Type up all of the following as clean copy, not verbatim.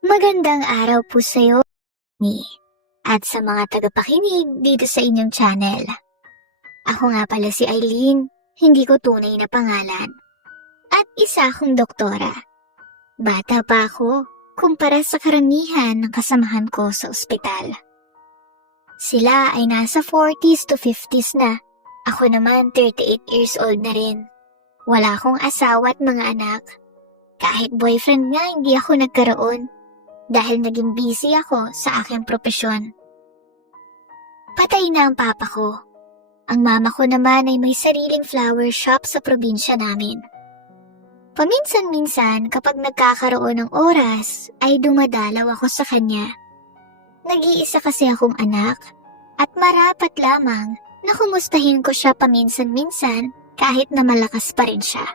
Magandang araw po sa'yo, ni at sa mga tagapakinig dito sa inyong channel. Ako nga pala si Eileen, hindi ko tunay na pangalan. At isa akong doktora. Bata pa ako kumpara sa karamihan ng kasamahan ko sa ospital. Sila ay nasa 40s to 50s na. Ako naman 38 years old na rin. Wala akong asawa at mga anak. Kahit boyfriend nga hindi ako nagkaroon dahil naging busy ako sa aking propesyon. Patay na ang papa ko. Ang mama ko naman ay may sariling flower shop sa probinsya namin. Paminsan-minsan kapag nagkakaroon ng oras ay dumadalaw ako sa kanya. Nag-iisa kasi akong anak at marapat lamang na kumustahin ko siya paminsan-minsan kahit na malakas pa rin siya.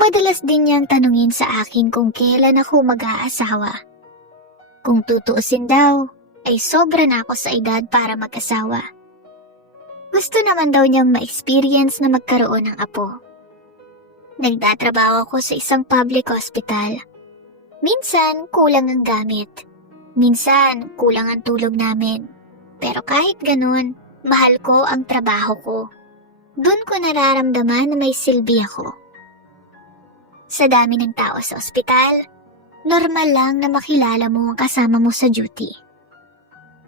Madalas din niyang tanungin sa akin kung kailan ako mag-aasawa. Kung tutuusin daw, ay sobra na ako sa edad para mag-asawa. Gusto naman daw niyang ma-experience na magkaroon ng apo. Nagtatrabaho ako sa isang public hospital. Minsan, kulang ang gamit. Minsan, kulang ang tulog namin. Pero kahit ganun, mahal ko ang trabaho ko. Doon ko nararamdaman na may silbi ako. Sa dami ng tao sa ospital, normal lang na makilala mo ang kasama mo sa duty.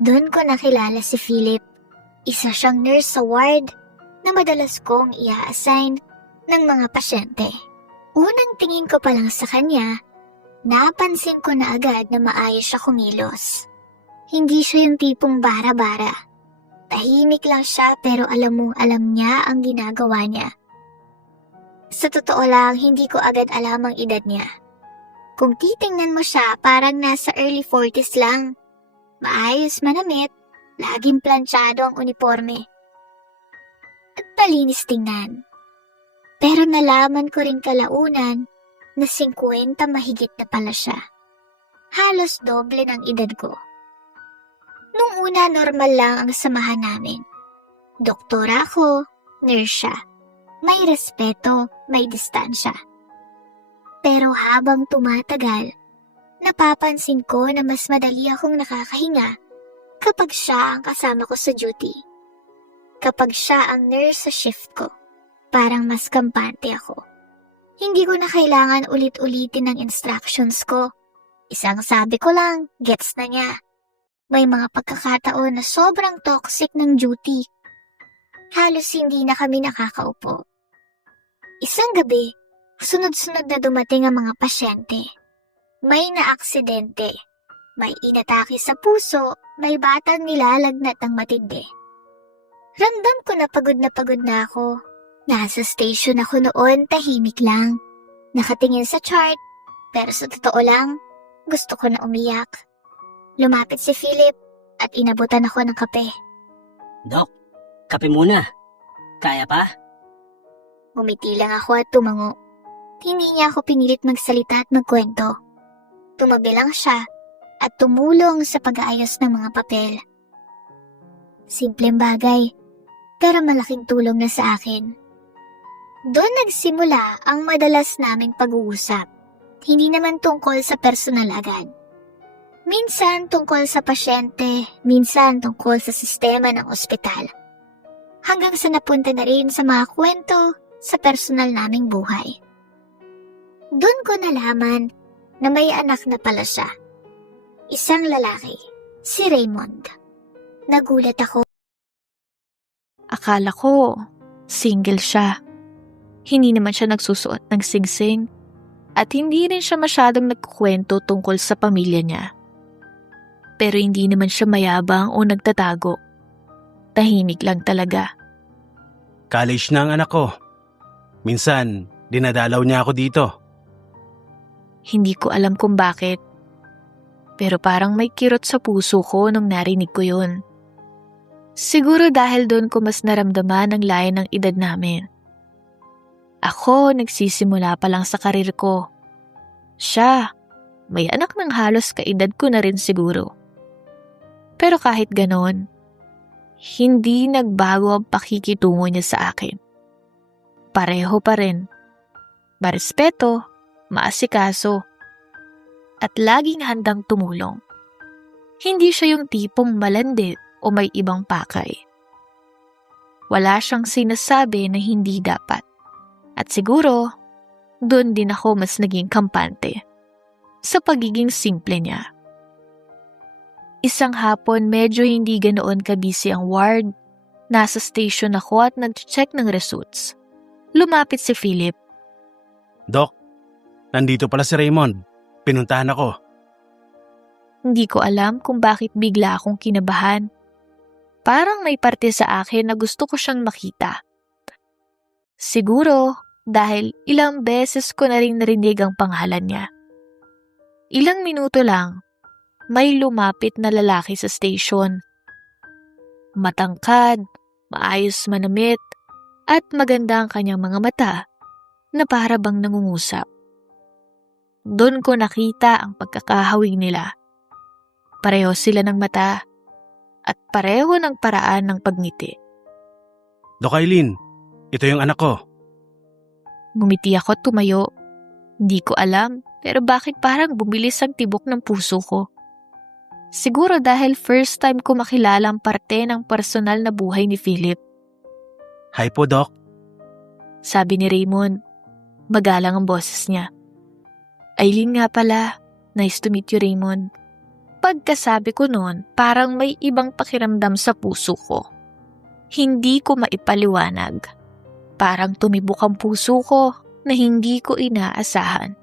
Doon ko nakilala si Philip. Isa siyang nurse sa ward na madalas kong i-assign ng mga pasyente. Unang tingin ko pa lang sa kanya, napansin ko na agad na maayos siya kumilos. Hindi siya yung tipong bara-bara. Tahimik lang siya pero alam niya ang ginagawa niya. Sa totoo lang, hindi ko agad alam ang edad niya. Kung titingnan mo siya, parang nasa early 40s lang. Maayos manamit, laging planchado ang uniforme. At malinis tingnan. Pero nalaman ko rin kalaunan na 50 mahigit na pala siya. Halos doble ng edad ko. Nung una, normal lang ang samahan namin. Doktora ako, nurse siya. May respeto, may distansya. Pero habang tumatagal, napapansin ko na mas madali akong nakakahinga kapag siya ang kasama ko sa duty. Kapag siya ang nurse sa shift ko, parang mas kampante ako. Hindi ko na kailangan ulit-ulitin ang instructions ko. Isang sabi ko lang, gets na niya. May mga pagkakataon na sobrang toxic ng duty. Halos hindi na kami nakakaupo. Isang gabi, sunod-sunod na dumating ang mga pasyente. May naaksidente, may inatake sa puso, may batang nilalagnat ng matindi. Ramdam ko na pagod na ako. Nasa station ako noon, tahimik lang. Nakatingin sa chart, pero sa totoo lang, gusto ko na umiyak. Lumapit si Philip at inabutan ako ng kape. Dok, kape muna. Kaya pa? Ngumiti lang ako at tumango. Hindi niya ako pinilit magsalita at magkwento. Tumabi lang siya at tumulong sa pag-aayos ng mga papel. Simpleng bagay, pero malaking tulong na sa akin. Doon nagsimula ang madalas naming pag-uusap. Hindi naman tungkol sa personal agad. Minsan tungkol sa pasyente, minsan tungkol sa sistema ng ospital. Hanggang sa napunta na rin sa mga kwento sa personal naming buhay. Doon ko nalaman na may anak na pala siya. Isang lalaki, si Raymond. Nagulat ako. Akala ko, single siya. Hindi naman siya nagsusuot ng singsing at hindi rin siya masyadong nagkukwento tungkol sa pamilya niya. Pero hindi naman siya mayabang o nagtatago. Tahimik lang talaga. College na ang anak ko. Minsan, dinadalaw niya ako dito. Hindi ko alam kung bakit. Pero parang may kirot sa puso ko nung narinig ko yun. Siguro dahil doon ko mas naramdaman ang layo ng edad namin. Ako, nagsisimula pa lang sa karir ko. Siya, may anak ng halos kaedad ko na rin siguro. Pero kahit ganon, hindi nagbago ang pakikitungo niya sa akin. Pareho pa rin. Marespeto, maasikaso, at laging handang tumulong. Hindi siya yung tipong malandi o may ibang pakay. Wala siyang sinasabi na hindi dapat. At siguro, doon din ako mas naging kampante sa pagiging simple niya. Isang hapon medyo hindi ganoon kabisi ang ward. Nasa station ako at nag-check ng results. Lumapit si Philip. Doc, nandito pala si Raymond. Pinuntahan ako. Hindi ko alam kung bakit bigla akong kinabahan. Parang may parte sa akin na gusto ko siyang makita. Siguro dahil ilang beses ko na rin narinig ang pangalan niya. Ilang minuto lang, may lumapit na lalaki sa station. Matangkad, maayos manamit, at maganda ang kanyang mga mata na para bang nangungusap. Doon ko nakita ang pagkakahawig nila. Pareho sila ng mata at pareho ng paraan ng pagngiti. Doc Eileen, ito yung anak ko. Ngumiti ako at tumayo. Hindi ko alam, pero bakit parang bumilis ang tibok ng puso ko? Siguro dahil first time ko makilala ang parte ng personal na buhay ni Philip. Hi po, Doc. Sabi ni Raymond. Magalang ang boses niya. Eileen nga pala. Nice to meet you, Raymond. Pagkasabi ko noon, parang may ibang pakiramdam sa puso ko. Hindi ko maipaliwanag. Parang tumibok ang puso ko na hindi ko inaasahan.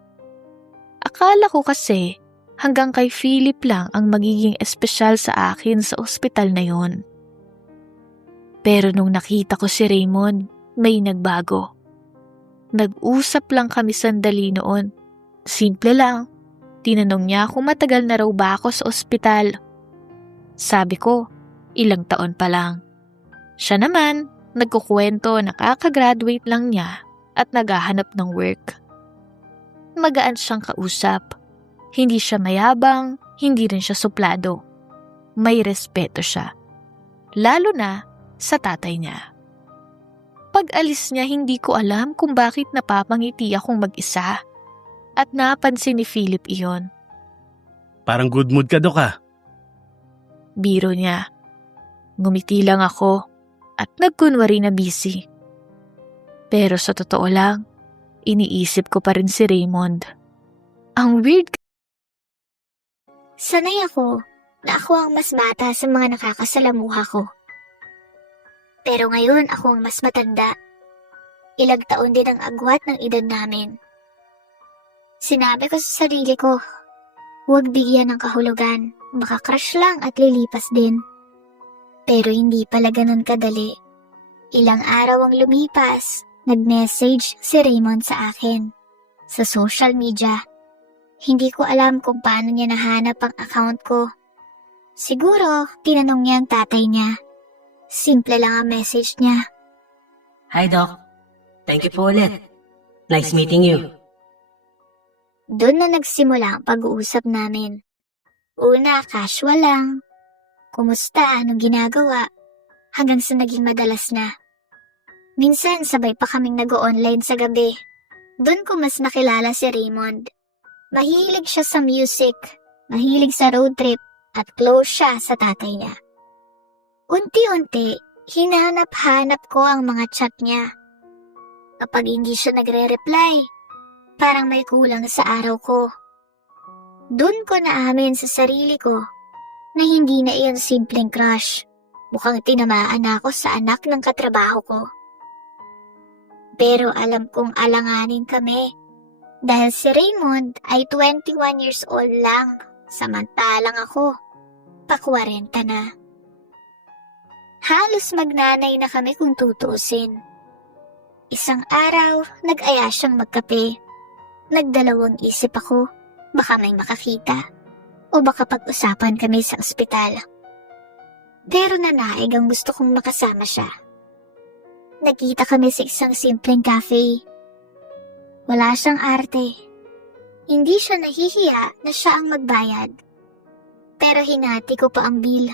Akala ko kasi hanggang kay Philip lang ang magiging espesyal sa akin sa ospital na yon. Pero nung nakita ko si Raymond, may nagbago. Nag-usap lang kami sandali noon. Simple lang. Tinanong niya kung matagal na raw ba ako sa ospital. Sabi ko, ilang taon pa lang. Siya naman, nagkukwento na kakagraduate lang niya at naghahanap ng work. Magaan siyang kausap. Hindi siya mayabang, hindi rin siya suplado. May respeto siya. Lalo na sa tatay niya. Pag-alis niya, hindi ko alam kung bakit napapangiti akong mag-isa. At napansin ni Philip iyon. Parang good mood ka, Doc, ah. Biro niya. Ngumiti lang ako at nagkunwari na busy. Pero sa totoo lang, iniisip ko pa rin si Raymond. Ang weird. Sanay ako na ako ang mas bata sa mga nakakasalamuha ko. Pero ngayon ako ang mas matanda. Ilang taon din ang agwat ng edad namin. Sinabi ko sa sarili ko, huwag bigyan ng kahulugan, baka crush lang at lilipas din. Pero hindi pala ganun kadali. Ilang araw ang lumipas, nag-message si Raymond sa akin. Sa social media. Hindi ko alam kung paano niya nahanap ang account ko. Siguro, tinanong niya ang tatay niya. Simple lang ang message niya. Hi, Doc. Thank you po ulit. Nice meeting you. Doon na nagsimula ang pag-uusap namin. Una, casual lang. Kumusta? Anong ginagawa? Hanggang sa naging madalas na. Minsan, sabay pa kaming nag-online sa gabi. Doon ko mas nakilala si Raymond. Mahilig siya sa music, mahilig sa road trip, at close siya sa tatay niya. Unti-unti, hinahanap-hanap ko ang mga chat niya. Kapag hindi siya nagre-reply, parang may kulang sa araw ko. Doon ko naamin sa sarili ko na hindi na iyon simpleng crush. Mukhang tinamaan ako sa anak ng katrabaho ko. Pero alam kong alanganin kami dahil si Raymond ay 21 years old lang, samantalang ako, pa-40 na. Halos magnanay na kami kung tutuusin. Isang araw, nag-aya siyang magkape. Nagdalawang isip ako, baka may makakita o baka pag-usapan kami sa ospital. Pero nanaig ang gusto kong makasama siya. Nagkita kami sa isang simpleng cafe. Wala siyang arte. Hindi siya nahihiya na siya ang magbayad. Pero hinati ko pa ang bill.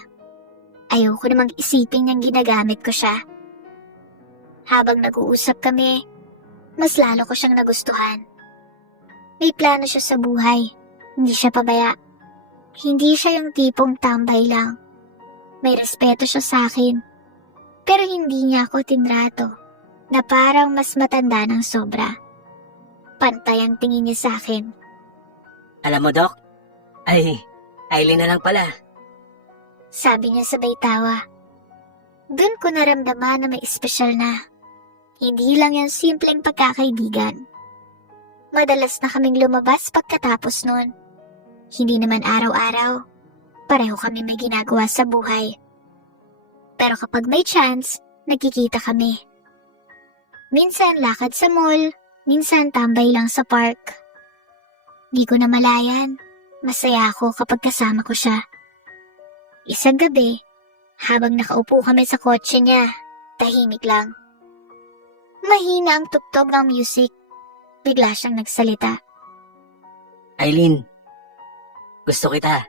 Ayoko namang isipin niyang ginagamit ko siya. Habang nag-uusap kami, mas lalo ko siyang nagustuhan. May plano siya sa buhay. Hindi siya pabaya. Hindi siya yung tipong tambay lang. May respeto siya sa akin. Pero hindi niya ako tinrato na parang mas matanda ng sobra. Pantay ang tingin niya sa akin. Alam mo, Doc? Aileen na lang pala. Sabi niya sabay tawa. Doon ko naramdaman na may espesyal na. Hindi lang yung simpleng pagkakaibigan. Madalas na kaming lumabas pagkatapos nun. Hindi naman araw-araw. Pareho kami may ginagawa sa buhay. Pero kapag may chance, nagkikita kami. Minsan lakad sa mall, minsan tambay lang sa park. Di ko na malayan. Masaya ako kapag kasama ko siya. Isang gabi, habang nakaupo kami sa kotse niya, tahimik lang. Mahina ang tugtog ng music. Bigla siyang nagsalita. Aileen, gusto kita.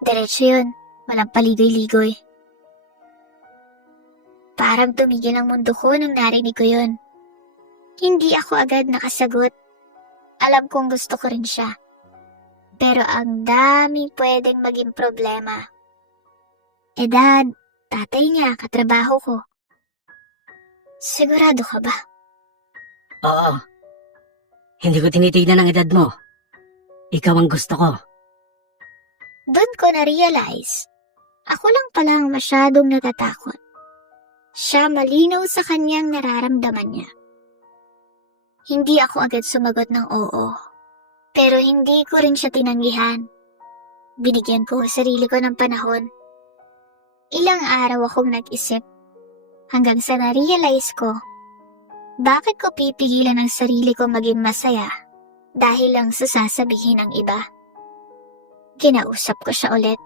Diretso yun, walang paligoy-ligoy. Parang tumigil ang mundo ko nung narinig ko yun. Hindi ako agad nakasagot. Alam kong gusto ko rin siya. Pero ang daming pwedeng maging problema. Edad, tatay niya, katrabaho ko. Sigurado ka ba? Oo. Hindi ko tinitignan ang edad mo. Ikaw ang gusto ko. Doon ko na-realize, ako lang pala ang masyadong natatakot. Siya malinaw sa kanyang nararamdaman niya. Hindi ako agad sumagot ng oo. Pero hindi ko rin siya tinanggihan. Binigyan ko ang sarili ko ng panahon. Ilang araw akong nag-isip. Hanggang sa na-realize ko, bakit ko pipigilan ang sarili ko maging masaya dahil lang sa sasabihin ng iba. Kinausap ko siya ulit.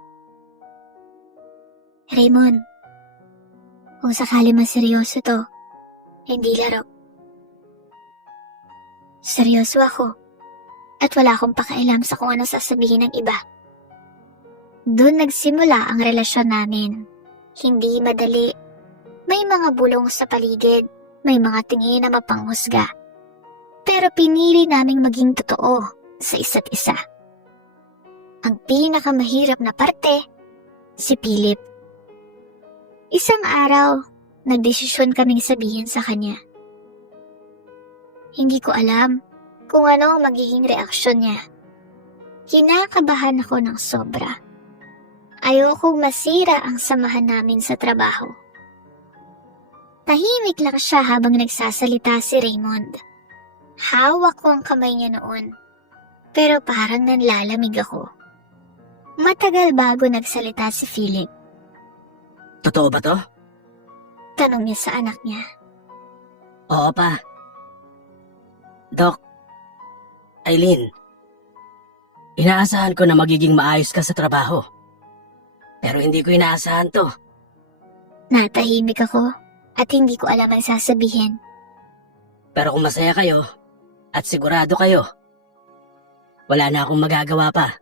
Raymond, kung sakali man seryoso to, hindi laro. Seryoso ako at wala akong pakailam sa kung ano sasabihin ng iba. Doon nagsimula ang relasyon namin. Hindi madali. May mga bulong sa paligid, may mga tingin na mapanghusga. Pero pinili naming maging totoo sa isa't isa. Ang pinakamahirap na parte, si Philip. Isang araw, nagdesisyon kaming sabihin sa kanya. Hindi ko alam kung ano ang magiging reaksyon niya. Kinakabahan ako ng sobra. Ayokong masira ang samahan namin sa trabaho. Tahimik lang siya habang nagsasalita si Raymond. Hawak ko ang kamay niya noon, pero parang nanlalamig ako. Matagal bago nagsalita si Philip. Totoo ba to? Tanong niya sa anak niya. Oo pa. Doc, Aileen, inaasahan ko na magiging maayos ka sa trabaho. Pero hindi ko inaasahan to. Natahimik ako at hindi ko alam ang sasabihin. Pero kung masaya kayo at sigurado kayo, wala na akong magagawa pa.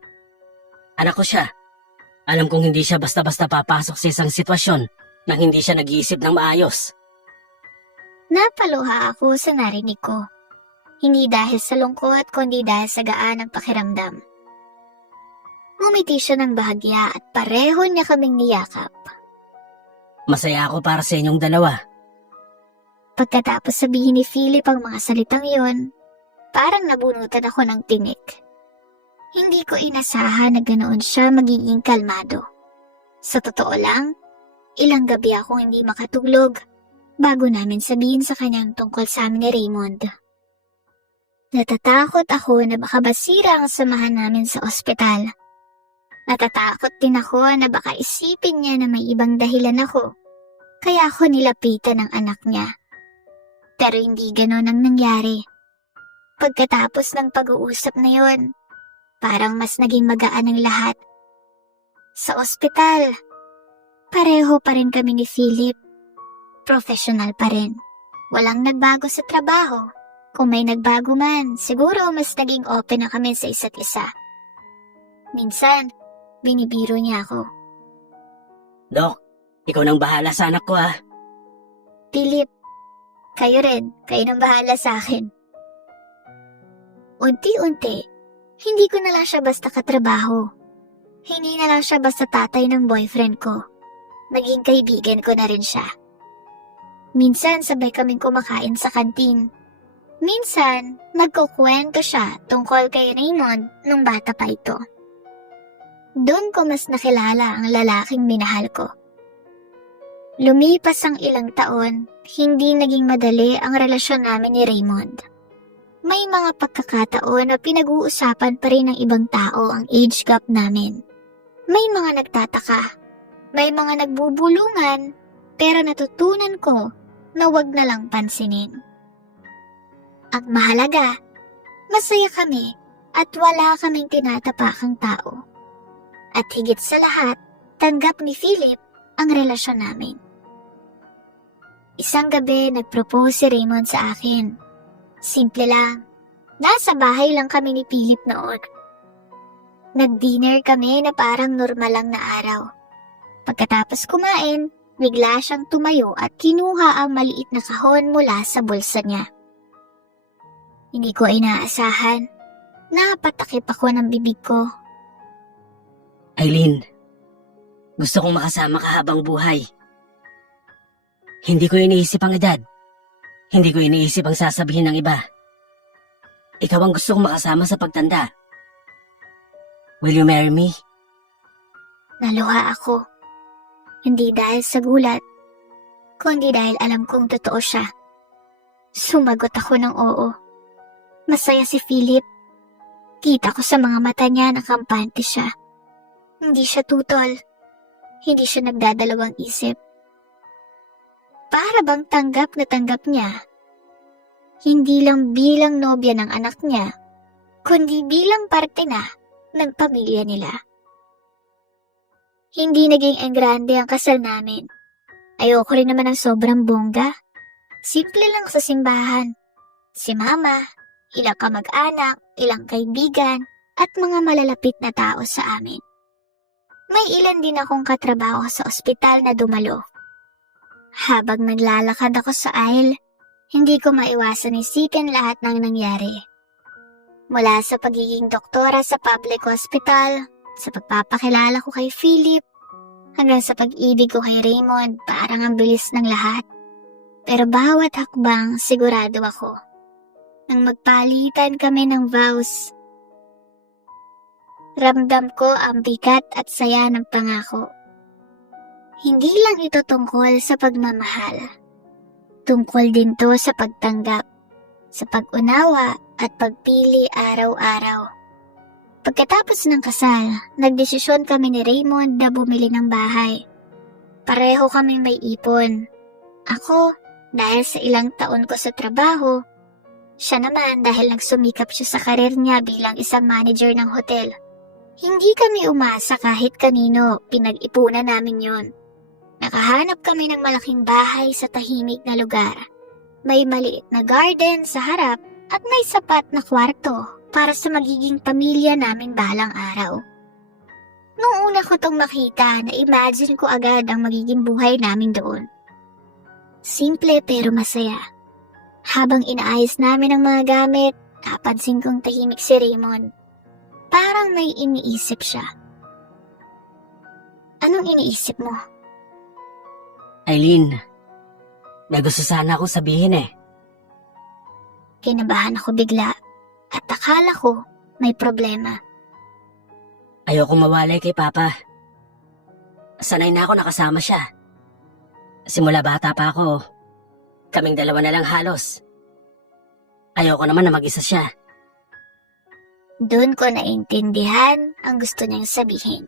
Anak ko siya. Alam kong hindi siya basta-basta papasok sa isang sitwasyon nang hindi siya nag-iisip ng maayos. Napaluha ako sa narinig ko. Hindi dahil sa lungkot, kundi dahil sa gaan ng pakiramdam. Ngumiti siya ng bahagya at pareho niya kaming niyakap. Masaya ako para sa inyong dalawa. Pagkatapos sabihin ni Philip ang mga salitang yon, parang nabunutan ako ng tinik. Hindi ko inasahan na ganoon siya magiging kalmado. Sa totoo lang, ilang gabi akong hindi makatulog bago namin sabihin sa kanyang tungkol sa amin ni Raymond. Natatakot ako na baka basira ang samahan namin sa ospital. Natatakot din ako na baka isipin niya na may ibang dahilan ako, kaya ako nilapitan ng anak niya. Pero hindi ganoon ang nangyari. Pagkatapos ng pag-uusap na yon, parang mas naging magaan ang lahat. Sa ospital, pareho pa rin kami ni Philip. Professional pa rin. Walang nagbago sa trabaho. Kung may nagbago man, siguro mas naging open na kami sa isa't isa. Minsan, binibiro niya ako. Doc, ikaw nang bahala sa anak ko ha. Philip, kayo rin. Kayo nang bahala sa akin. Unti-unti, Hindi ko na lang siya basta katrabaho. Hindi na lang siya basta tatay ng boyfriend ko. Naging kaibigan ko na rin siya. Minsan sabay kaming kumakain sa kantin. Minsan, nagkukwento siya tungkol kay Raymond nung bata pa ito. Doon ko mas nakilala ang lalaking minahal ko. Lumipas ang ilang taon, hindi naging madali ang relasyon namin ni Raymond. May mga pagkakataon na pinag-uusapan pa rin ng ibang tao ang age gap namin. May mga nagtataka, may mga nagbubulungan, pero natutunan ko na wag na lang pansinin. Ang mahalaga, masaya kami at wala kaming tinatapakang tao. At higit sa lahat, tanggap ni Philip ang relasyon namin. Isang gabi nag-propose si Raymond sa akin. Simple lang. Nasa bahay lang kami ni Philip noon. Nag-dinner kami na parang normal lang na araw. Pagkatapos kumain, bigla siyang tumayo at kinuha ang maliit na kahon mula sa bulsa niya. Hindi ko inaasahan. Napatakip ako ng bibig ko. Aileen, gusto kong makasama ka habang buhay. Hindi ko iniisip ang edad. Hindi ko iniisip ang sasabihin ng iba. Ikaw ang gusto kong makasama sa pagtanda. Will you marry me? Naluha ako. Hindi dahil sa gulat, kundi dahil alam kong totoo siya. Sumagot ako ng oo. Masaya si Philip. Kita ko sa mga mata niya na kampante siya. Hindi siya tutol. Hindi siya nagdadalawang isip. Para bang tanggap na tanggap niya. Hindi lang bilang nobya ng anak niya, kundi bilang parte na ng pamilya nila. Hindi naging engrande ang kasal namin. Ayoko rin naman ng sobrang bongga. Simple lang sa simbahan. Si mama, ilang kamag-anak, ilang kaibigan, at mga malalapit na tao sa amin. May ilan din akong katrabaho sa ospital na dumalo. Habang naglalakad ako sa aisle, hindi ko maiwasan isipin lahat ng nangyari. Mula sa pagiging doktora sa public hospital, sa pagpapakilala ko kay Philip, hanggang sa pag-ibig ko kay Raymond, parang ang bilis ng lahat. Pero bawat hakbang sigurado ako. Nang magpalitan kami ng vows, ramdam ko ang bigat at saya ng pangako. Hindi lang ito tungkol sa pagmamahal. Tungkol din to sa pagtanggap, sa pag-unawa at pagpili araw-araw. Pagkatapos ng kasal, nagdesisyon kami ni Raymond na bumili ng bahay. Pareho kaming may ipon. Ako, dahil sa ilang taon ko sa trabaho. Siya naman dahil nagsumikap siya sa karir niya bilang isang manager ng hotel. Hindi kami umasa kahit kanino, pinag-ipunan namin yon. Nakahanap kami ng malaking bahay sa tahimik na lugar. May maliit na garden sa harap at may sapat na kwarto para sa magiging pamilya namin balang araw. Nung una ko tong makita, na-imagine ko agad ang magiging buhay namin doon. Simple pero masaya. Habang inaayos namin ang mga gamit, napansin kong tahimik si Raymond. Parang may iniisip siya. Anong iniisip mo? Aileen, may gusto sana akong sabihin eh. Kinabahan ako bigla at akala ko may problema. Ayoko mawalay kay Papa. Sanay na ako nakasama siya. Simula bata pa ako, kaming dalawa na lang halos. Ayoko naman na mag-isa siya. Doon ko naintindihan ang gusto niyang sabihin.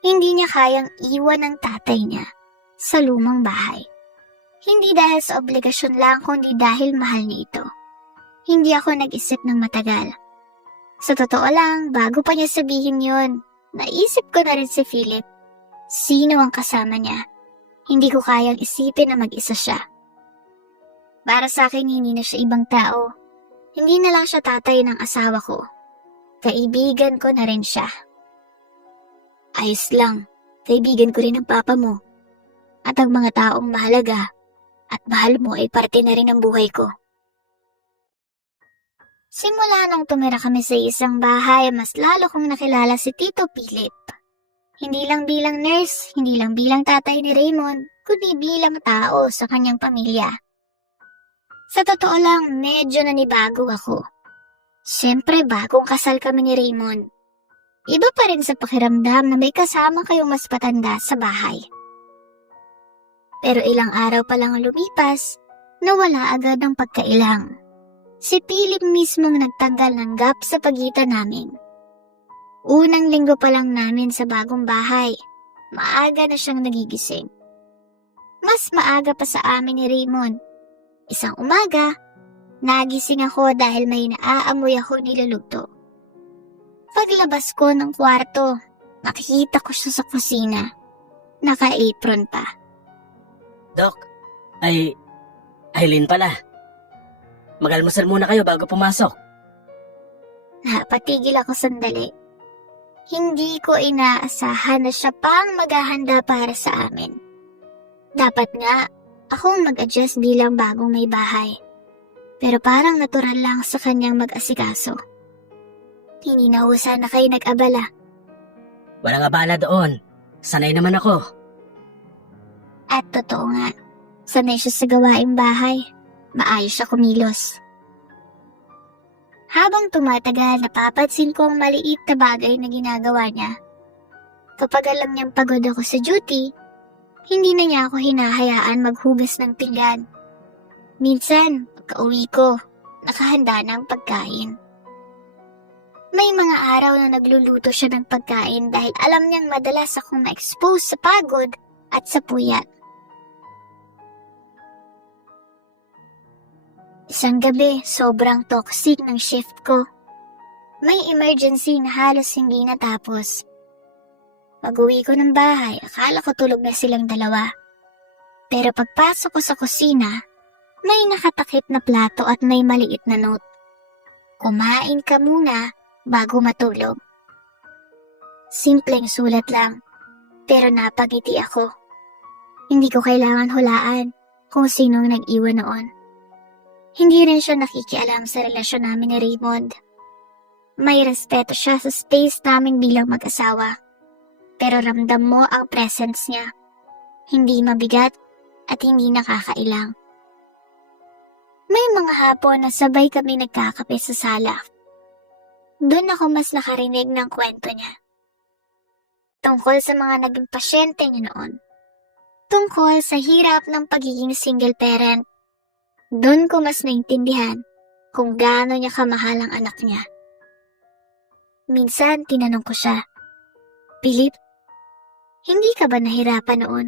Hindi niya kayang iwan ang tatay niya sa lumang bahay. Hindi dahil sa obligasyon lang, kundi dahil mahal niya ito. Hindi ako nag-isip ng matagal. Sa totoo lang, bago pa niya sabihin yon, naisip ko na rin si Philip. Sino ang kasama niya? Hindi ko kayang isipin na mag-isa siya. Para sa akin, hindi na siya ibang tao. Hindi na lang siya tatay ng asawa ko. Kaibigan ko na rin siya. Ayos lang, kaibigan ko rin ang papa mo. At ang mga taong mahalaga at mahal mo ay parte na rin ng buhay ko. Simula nang tumira kami sa isang bahay, mas lalo kong nakilala si Tito Philip. Hindi lang bilang nurse, hindi lang bilang tatay ni Raymond, kundi bilang tao sa kanyang pamilya. Sa totoo lang, medyo nanibago ako. Siyempre, bagong kasal kami ni Raymond. Iba pa rin sa pakiramdam na may kasama kayong mas patanda sa bahay. Pero ilang araw pa lang lumipas, nawala agad ang pagkailang. Si Philip mismong nagtanggal ng gap sa pagitan namin. Unang linggo pa lang namin sa bagong bahay, maaga na siyang nagigising. Mas maaga pa sa amin ni Raymond. Isang umaga, nagising ako dahil may naaamoy ako niluluto. Paglabas ko ng kwarto, nakikita ko siya sa kusina. Naka-apron pa. Doc, Aileen pala. Mag-almusal muna kayo bago pumasok. Napatigil ako sandali. Hindi ko inaasahan na siya pang maghahanda para sa amin. Dapat nga, akong mag-adjust bilang bagong may bahay. Pero parang natural lang sa kanyang mag-asikaso. Hindi na ho sana kayo nag-abala. Walang abala doon. Sanay naman ako. At totoo nga, sanay siya sa gawaing bahay. Maayos siya kumilos. Habang tumatagal, napapansin ko ang maliit na bagay na ginagawa niya. Kapag alam niyang pagod ako sa duty, hindi na niya ako hinahayaan maghugas ng pinggan. Minsan, pagka-uwi ko, nakahanda na ang pagkain. May mga araw na nagluluto siya ng pagkain dahil alam niyang madalas akong ma-expose sa pagod at sa puyat. Isang gabi, sobrang toxic ng shift ko. May emergency na halos hindi natapos. Pag-uwi ko ng bahay, akala ko tulog na silang dalawa. Pero pagpasok ko sa kusina, may nakatakip na plato at may maliit na note. Kumain ka muna bago matulog. Simpleng sulat lang, pero napagiti ako. Hindi ko kailangan hulaan kung sinong nag-iwan noon. Hindi rin siya nakikialam sa relasyon namin ni Raymond. May respeto siya sa space namin bilang mag-asawa. Pero ramdam mo ang presence niya. Hindi mabigat at hindi nakakailang. May mga hapon na sabay kami nagkakape sa sala. Doon ako mas nakarinig ng kwento niya. Tungkol sa mga naging pasyente niya noon. Tungkol sa hirap ng pagiging single parent. Doon ko mas naintindihan kung gaano niya kamahal ang anak niya. Minsan tinanong ko siya, Philip, hindi ka ba nahirapan noon?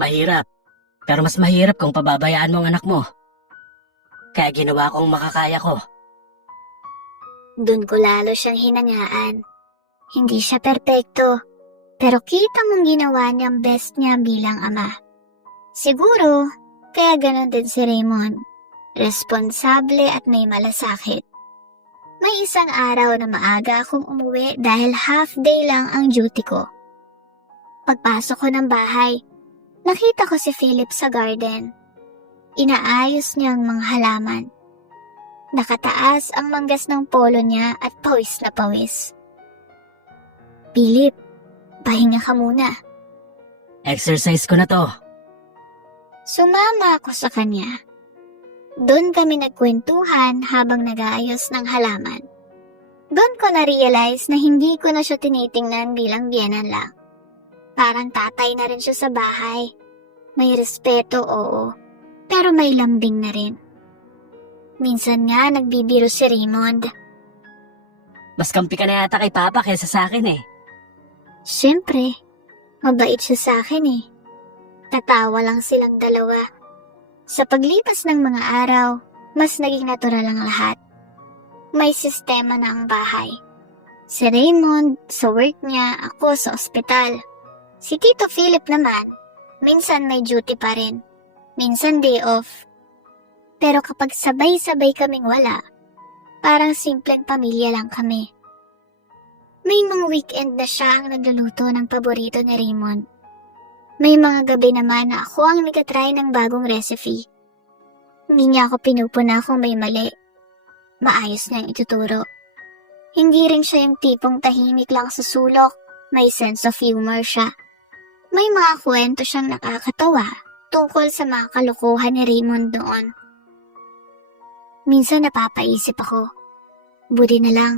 Mahirap. Pero mas mahirap kung pababayaan mo ang anak mo. Kaya ginawa kong makakaya ko. Doon ko lalo siyang hinangaan. Hindi siya perpekto, pero kita mong ginawa niyang best niya bilang ama. Siguro, kaya ganon din si Raymond. Responsable at may malasakit. May isang araw na maaga akong umuwi dahil half day lang ang duty ko. Pagpasok ko ng bahay, nakita ko si Philip sa garden. Inaayos niya ang mga halaman. Nakataas ang manggas ng polo niya at pawis na pawis. Philip, pahinga ka muna. Exercise ko na to. Sumama ako sa kanya. Doon kami nagkwentuhan habang nag-aayos ng halaman. Doon ko na-realize na hindi ko na siya tinitingnan bilang biyenan lang. Parang tatay na rin siya sa bahay. May respeto, oo. Pero may lambing na rin. Minsan nga nagbibiro si Raymond. Mas kampi ka na yata kay Papa kaysa sa akin eh. Siyempre, mabait siya sa akin eh. Tatawa lang silang dalawa. Sa paglipas ng mga araw, mas naging natural ang lahat. May sistema na ang bahay. Si Raymond, sa work niya, ako sa ospital. Si Tito Philip naman, minsan may duty pa rin. Minsan day off. Pero kapag sabay-sabay kaming wala, parang simpleng pamilya lang kami. May mga weekend na siya ang nagluluto ng paborito ni Raymond. May mga gabi naman na ako ang nagtatry ng bagong recipe. Hindi niya ako pinupuna kung may mali. maayos niyang ituturo. Hindi rin siya yung tipong tahimik lang sa sulok, may sense of humor siya. May mga kwento siyang nakakatawa tungkol sa mga kalokohan ni Raymond noon. Minsan napapaisip ako, buti na lang,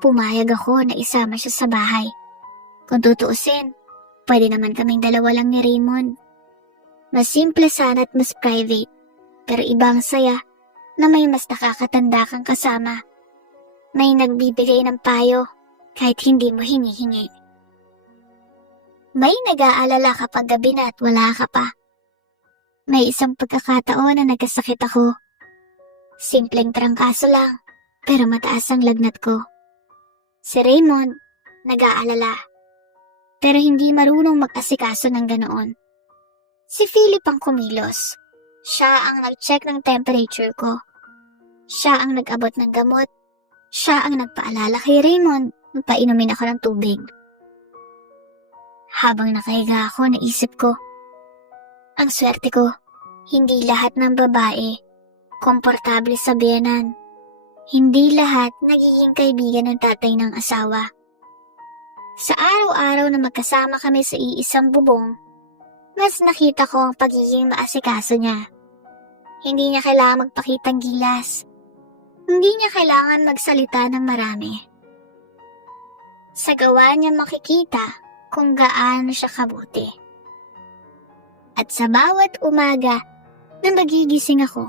pumayag ako na isama siya sa bahay. Kung tutuusin, pwede naman kaming dalawa lang ni Raymond. Mas simple sana at mas private, pero ibang saya na may mas nakakatanda kang kasama. May nagbibigay ng payo kahit hindi mo hinihingi. May nag-aalala kapag gabi na at wala ka pa. May isang pagkakataon na nagkasakit ako. Simpleng trangkaso lang, pero mataas ang lagnat ko. Si Raymond, nag-aalala, pero hindi marunong mag-asikaso ng ganoon. Si Philip ang kumilos. Siya ang nag-check ng temperature ko. Siya ang nag-abot ng gamot. Siya ang nagpaalala kay Raymond na painumin ako ng tubig. Habang nakahiga ako, naisip ko, ang swerte ko, hindi lahat ng babae komportable sa biyenan. Hindi lahat nagiging kaibigan ng tatay ng asawa. Sa araw-araw na magkasama kami sa iisang bubong, mas nakita ko ang pagiging maasikaso niya. Hindi niya kailangan magpakitang gilas. Hindi niya kailangan magsalita ng marami. Sa gawa niya makikita kung gaano siya kabuti. At sa bawat umaga na magigising ako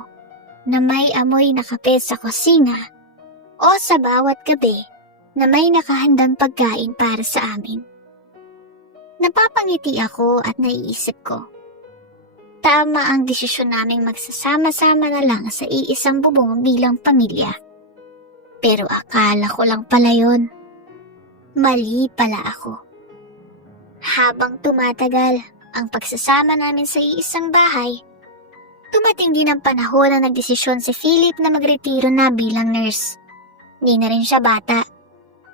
na may amoy na kape sa kusina o sa bawat gabi na may nakahandang pagkain para sa amin, napapangiti ako at naiisip ko, tama ang desisyon naming magsasama-sama na lang sa iisang bubong bilang pamilya. Pero akala ko lang pala yun. Mali pala ako. Habang tumatagal ang pagsasama namin sa iisang bahay, dumating din ang panahon na nagdesisyon si Philip na magretiro na bilang nurse. Hindi na rin siya bata.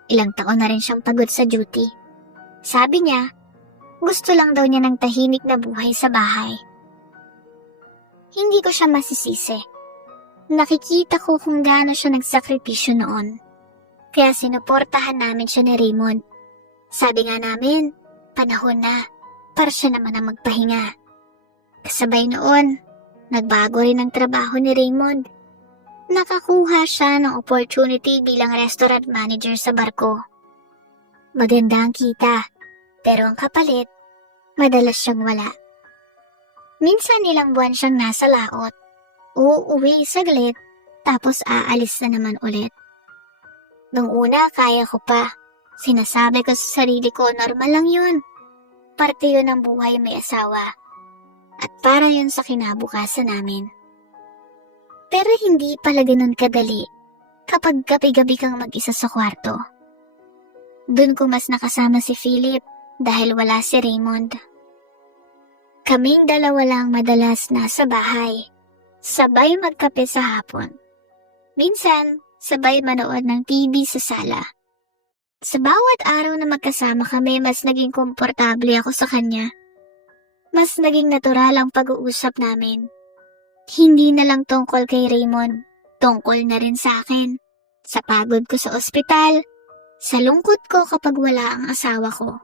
Ilang taon na rin siyang pagod sa duty. Sabi niya, gusto lang daw niya ng tahimik na buhay sa bahay. Hindi ko siya masisisi. Nakikita ko kung gaano siya nagsakripisyo noon. Kaya sinuportahan namin siya ni Raymond. Sabi nga namin, panahon na para siya naman ang magpahinga. Kasabay noon, nagbago rin ang trabaho ni Raymond. Nakakuha siya ng opportunity bilang restaurant manager sa barko. Maganda ang kita, pero ang kapalit, madalas siyang wala. Minsan ilang buwan siyang nasa laot, uuwi saglit, tapos aalis na naman ulit. Nung una, kaya ko pa. Sinasabi ko sa sarili ko, normal lang yun. Parte yun ng buhay may asawa. At para yun sa kinabukasan namin. Pero hindi pala ganun kadali kapag gabi-gabi kang mag-isa sa kwarto. Doon ko mas nakasama si Philip dahil wala si Raymond. Kaming dalawa lang madalas nasa bahay. Sabay magkape sa hapon. Minsan, sabay manood ng TV sa sala. Sa bawat araw na magkasama kami, mas naging komportable ako sa kanya. Mas naging natural ang pag-uusap namin. Hindi na lang tungkol kay Raymond, tungkol na rin sa akin. Sa pagod ko sa ospital, sa lungkot ko kapag wala ang asawa ko.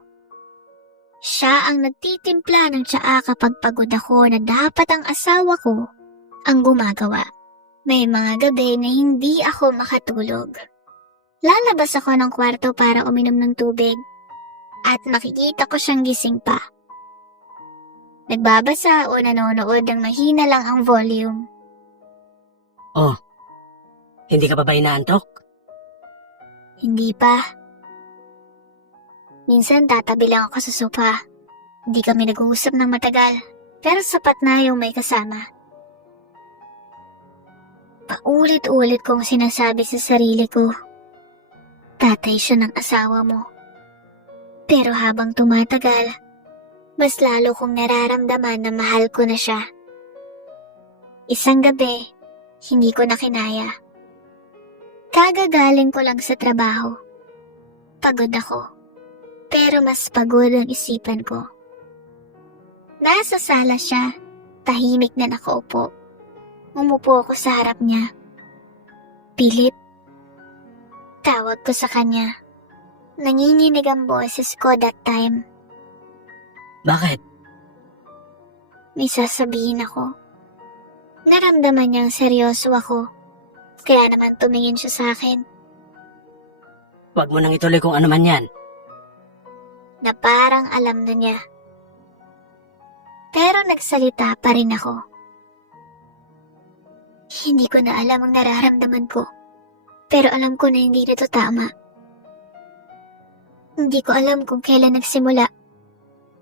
Siya ang nagtitimpla ng tsaa kapag pagod ako na dapat ang asawa ko ang gumagawa. May mga gabi na hindi ako makatulog. Lalabas ako ng kwarto para uminom ng tubig at makikita ko siyang gising pa. Nagbabasa o nanonood ng mahina lang ang volume. Oh, hindi ka pa ba inaantok? Hindi pa. Minsan tatabi lang ako sa sofa. Hindi kami nag-uusap ng matagal, pero sapat na yung may kasama. Paulit-ulit kong sinasabi sa sarili ko, tatay siya ng asawa mo. Pero habang tumatagal, mas lalo kong nararamdaman na mahal ko na siya. Isang gabi, hindi ko na kinaya. Kagagaling ko lang sa trabaho. Pagod ako, pero mas pagod ang isipan ko. Nasa sala siya, tahimik na nakaupo. Umupo ako sa harap niya. Philip, Tawag ko sa kanya. Nanginginig ang boses ko that time. Bakit? May sasabihin ako. Naramdaman niyang seryoso ako. Kaya naman tumingin siya sa akin Huwag mo nang ituloy kung ano man yan. na parang alam na niya. Pero nagsalita pa rin ako. Hindi ko na alam ang nararamdaman ko. Pero alam ko na hindi nito tama. Hindi ko alam kung kailan nagsimula.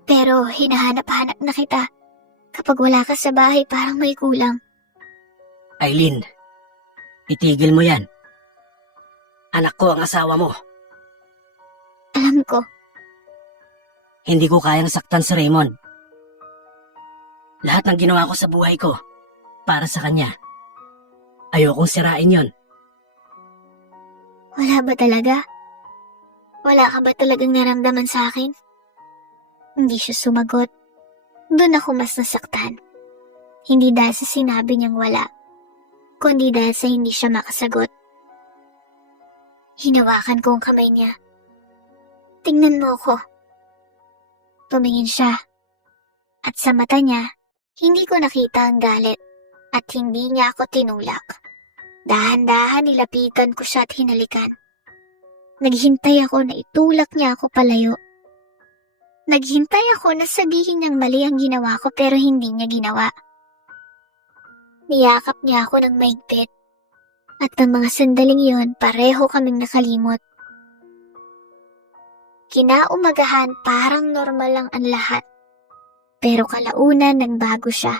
Pero hinahanap-hanap na kita. Kapag wala ka sa bahay, parang may kulang. Aileen, itigil mo yan. Anak ko ang asawa mo. Alam ko, Hindi ko kayang saktan si Raymond. Lahat ng ginawa ko sa buhay ko, para sa kanya. Ayokong sirain yon. wala ba talaga? Wala ka ba talagang naramdaman sa akin? Hindi siya sumagot. Doon ako mas nasaktan. Hindi dahil sa sinabi niyang wala, kundi dahil sa hindi siya makasagot. Hinawakan ko ang kamay niya. Tingnan mo ako. Tumingin siya. At sa mata niya, hindi ko nakita ang galit at hindi niya ako tinulak. Dahan-dahan nilapitan ko siya at hinalikan. Naghintay ako na itulak niya ako palayo. Naghintay ako na sabihin niyang mali ang ginawa ko pero hindi niya ginawa. Niyakap niya ako ng maigpit. At ng mga sandaling yon, pareho kaming nakalimot. Kinaumagahan parang normal lang ang lahat. Pero kalaunan nagbago siya.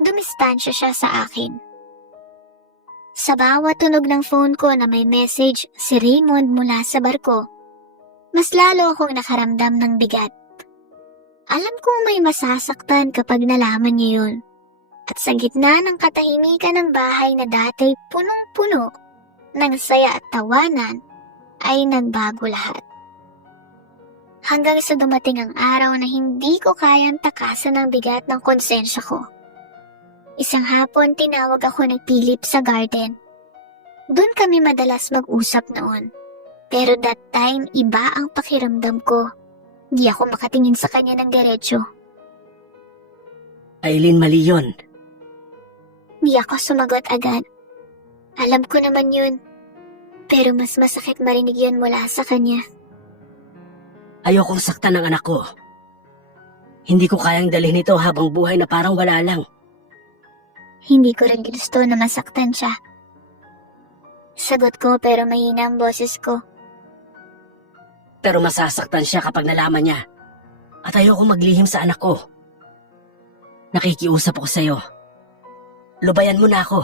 Dumistansya siya sa akin. Sa bawat tunog ng phone ko na may message si Raymond mula sa barko, mas lalo akong nakaramdam ng bigat. Alam kong may masasaktan kapag nalaman niya yun. At sa gitna ng katahimikan ng bahay na dati punong-puno ng saya at tawanan, ay nagbago lahat. Hanggang sa dumating ang araw na hindi ko kayang takasan ang bigat ng konsensya ko. Isang hapon tinawag ako ng Philip sa garden. Doon kami madalas mag-usap noon. Pero that time iba ang pakiramdam ko. Di ako makatingin sa kanya ng diretsyo. Aileen, mali yun. Di ako sumagot agad. Alam ko naman yun. Pero mas masakit marinig yun mula sa kanya. Ayokong saktan ng anak ko. Hindi ko kayang dalhin ito habang buhay na parang wala lang. Hindi ko rin gusto na masaktan siya. Sagot ko pero mahina ang boses ko. Pero masasaktan siya kapag nalaman niya. At ayokong maglihim sa anak ko. Nakikiusap ako sa'yo. Lubayan mo na ako.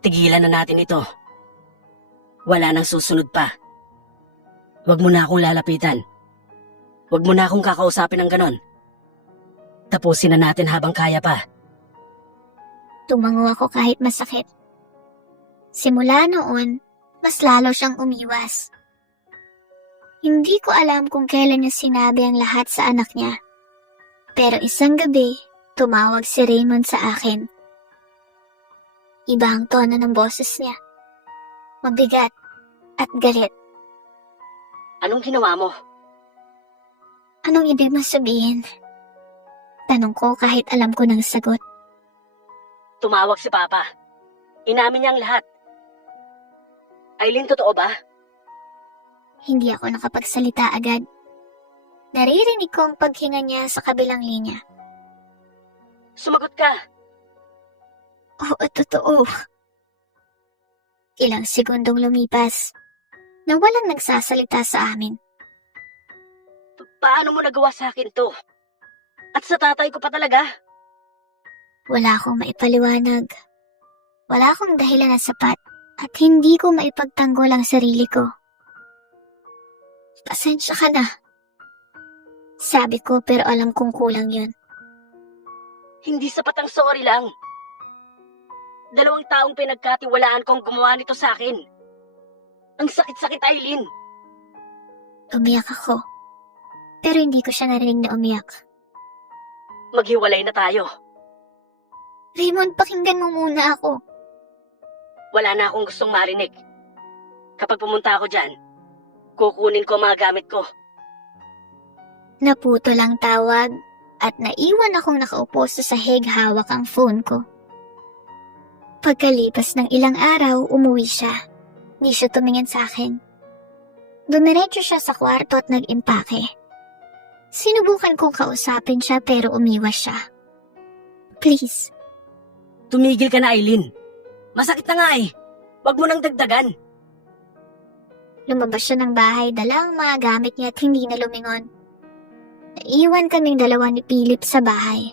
Tigilan na natin ito. Wala nang susunod pa. Huwag mo na akong lalapitan. Huwag mo na akong kakausapin ng ganon. Tapusin na natin habang kaya pa. Tumango ako kahit masakit. Simula noon, mas lalo siyang umiwas. Hindi ko alam kung kailan niya sinabi ang lahat sa anak niya. Pero isang gabi, tumawag si Raymond sa akin. Iba ang tono ng boses niya. Mabigat at galit. Anong ginawa mo? Anong ibig mo sabihin? Tanong ko kahit alam ko ng sagot. Tumawag si Papa. Inamin niya ang lahat. Aileen, totoo ba? Hindi ako nakapagsalita agad. Naririnig ko ang paghinga niya sa kabilang linya. Sumagot ka. Oo, totoo. Ilang segundong lumipas na walang nagsasalita sa amin. Paano mo nagawa sa akin to? At sa tatay ko pa talaga? Wala akong maipaliwanag. Wala akong dahilan na sapat at hindi ko maipagtanggol ang sarili ko. Pasensya ka na. Sabi ko pero alam kong kulang yun. Hindi sapat ang sorry lang. 2 taong pinagkatiwalaan kong gumawa nito sa akin. Ang sakit-sakit, Aileen. Umiyak ako. Pero hindi ko siya narinig na umiyak. Maghiwalay na tayo. Raymond, pakinggan mo muna ako. Wala na akong gustong marinig. Kapag pumunta ako dyan, kukunin ko ang mga gamit ko. Naputo lang tawag at naiwan akong nakaupo sa sahig hawak ang phone ko. Pagkalipas ng ilang araw, umuwi siya. Di siya tumingin sa akin. Dumiretso siya sa kwarto at nag-impake. Sinubukan kong kausapin siya pero umiwas siya. Please, Tumigil ka na, Aileen. Masakit na nga eh. Huwag mo nang dagdagan. lumabas siya ng bahay, dala ang mga gamit niya at hindi na lumingon. Naiwan kaming dalawa ni Philip sa bahay.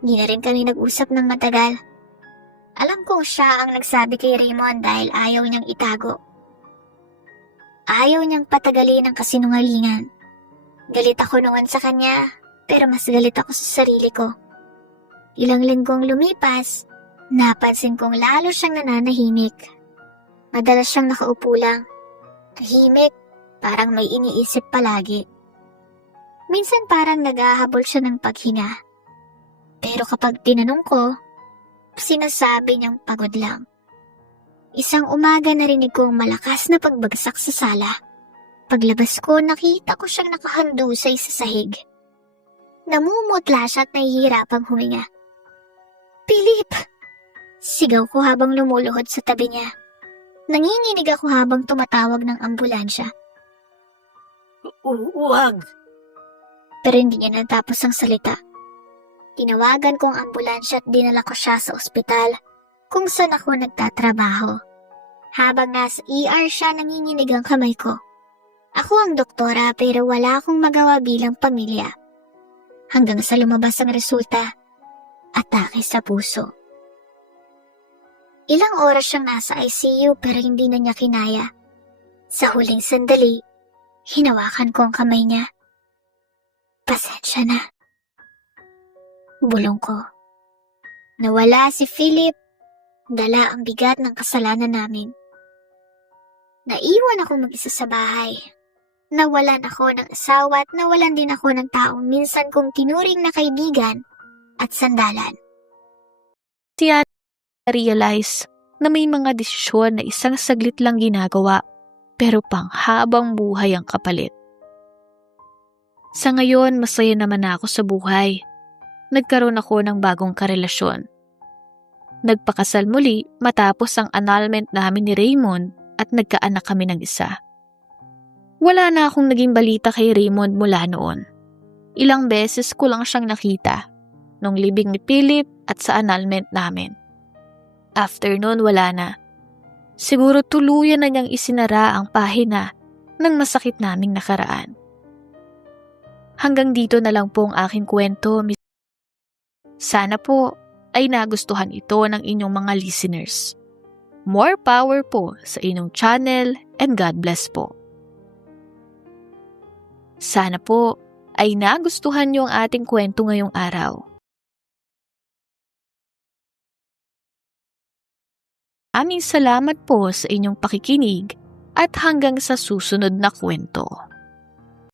Hindi na rin kami nag-usap ng matagal. Alam kong siya ang nagsabi kay Raymond dahil ayaw niyang itago. Ayaw niyang patagalin ang kasinungalingan. Galit ako noon sa kanya, pero mas galit ako sa sarili ko. Ilang linggong lumipas, napansin kong lalo siyang nananahimik. Madalas siyang nakaupo lang. Tahimik, parang may iniisip palagi. Minsan parang naghahabol siya ng paghinga. Pero kapag tinanong ko, sinasabi niyang pagod lang. Isang umaga narinig kong malakas na pagbagsak sa sala. Paglabas ko, nakita ko siyang nakahandusay sa sahig. Namumutla siya at nahihirapang huminga. Philip! Sigaw ko habang lumuluhod sa tabi niya. Nanginginig ako habang tumatawag ng ambulansya. Huwag. Pero hindi niya natapos ang salita. Tinawagan ko ang ambulansya at dinala ko siya sa ospital kung saan ako nagtatrabaho. Habang nasa ER siya, nanginginig ang kamay ko. Ako ang doktora pero wala akong magawa bilang pamilya. Hanggang sa lumabas ang resulta, atake sa puso. Ilang oras siyang nasa ICU pero hindi na niya kinaya. Sa huling sandali, hinawakan ko ang kamay niya. Pasensya na. Bulong ko. Nawala si Philip. Dala ang bigat ng kasalanan namin. Naiwan ako mag-isa sa bahay. Nawalan ako ng asawa at nawalan din ako ng taong minsan kong tinuring na kaibigan at sandalan. Siya realize na may mga desisyon na isang saglit lang ginagawa pero panghabang buhay ang kapalit. Sa ngayon, masaya naman ako sa buhay. Nagkaroon ako ng bagong karelasyon. Nagpakasal muli matapos ang annulment namin ni Raymond at nagkaanak kami ng isa. Wala na akong naging balita kay Raymond mula noon. Ilang beses ko lang siyang nakita, nung libing ni Philip at sa annulment namin. After noon, wala na. Siguro tuluyan na niyang isinara ang pahina ng masakit naming nakaraan. Hanggang dito na lang po ang aking kwento. Sana po ay nagustuhan ito ng inyong mga listeners. More power po sa inyong channel and God bless po. Sana po ay nagustuhan niyo ang ating kwento ngayong araw. Aming salamat po sa inyong pakikinig at hanggang sa susunod na kwento.